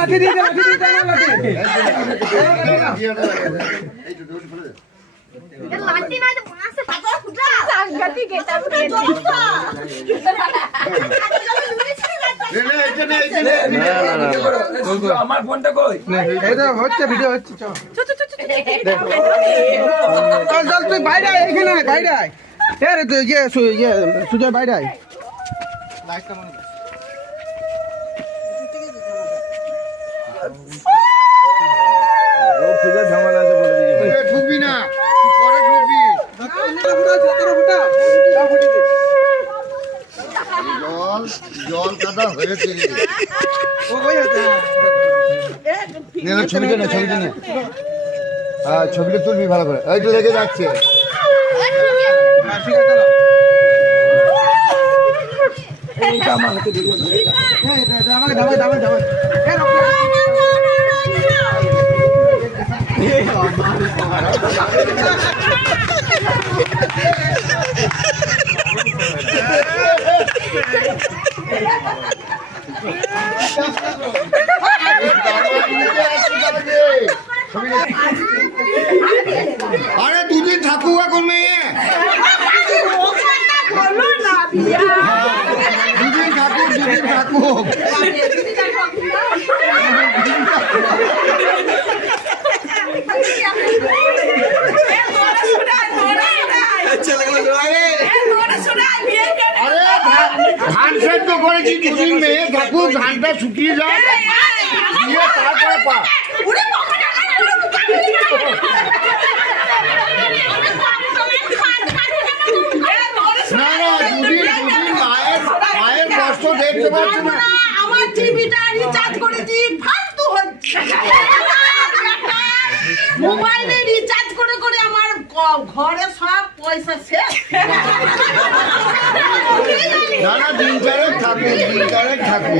লাঠি দিয়ে লাঠি নয় তো মাছে পাতা ফুটা সাংঘাতিক এটা আমার ফোনটা কই? হচ্ছে ভিডিও হচ্ছে চল তুই বাইরে আয়, এখানে আয়, বাইরে আয়। সুজয় বাইরে আয়। ঢুকবি না, পরে ঢুকবি। জল কাদা হয়েছে। ছবিটা নে, ছবিটা নে। ছবিটা তুলবি ভালো করে। এই তো লেগে যাচ্ছে। আমাকে দাবাই দাবাই দাবাই। আরে দুদিন থাকুক এখন মেয়ে, দুদিন থাকুক, দুদিন থাকুক। ধান সেদ্ধ করেছি, দুদিন মেয়ে থাকুক, ধানটা শুকিয়ে যায়, দিয়ে তারপরে পা। না না, দুদিন মায়ের কষ্ট দেখতে পাচ্ছি না। আমার টিভিটা রিচার্জ করেছি, ফালতু হচ্ছে। মোবাইলে রিচার্জ করে করে আমার ঘরে সব পয়সা শেষ। না না, দিন চারেক থাকুক, দিন চারেক থাকুক,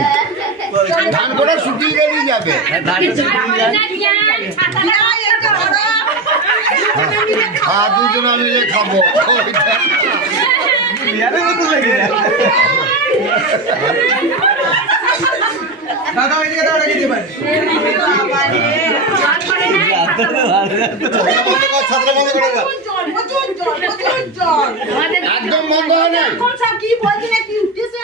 ধান করে শুকিয়ে গেলেই যাবে। হ্যাঁ, দুজনে মিলে খাবো। দাদা এদিকে দাও, রেখে দিবেন। একদম বন্ধ হয় না। কি বলছি না কি উঠতেছে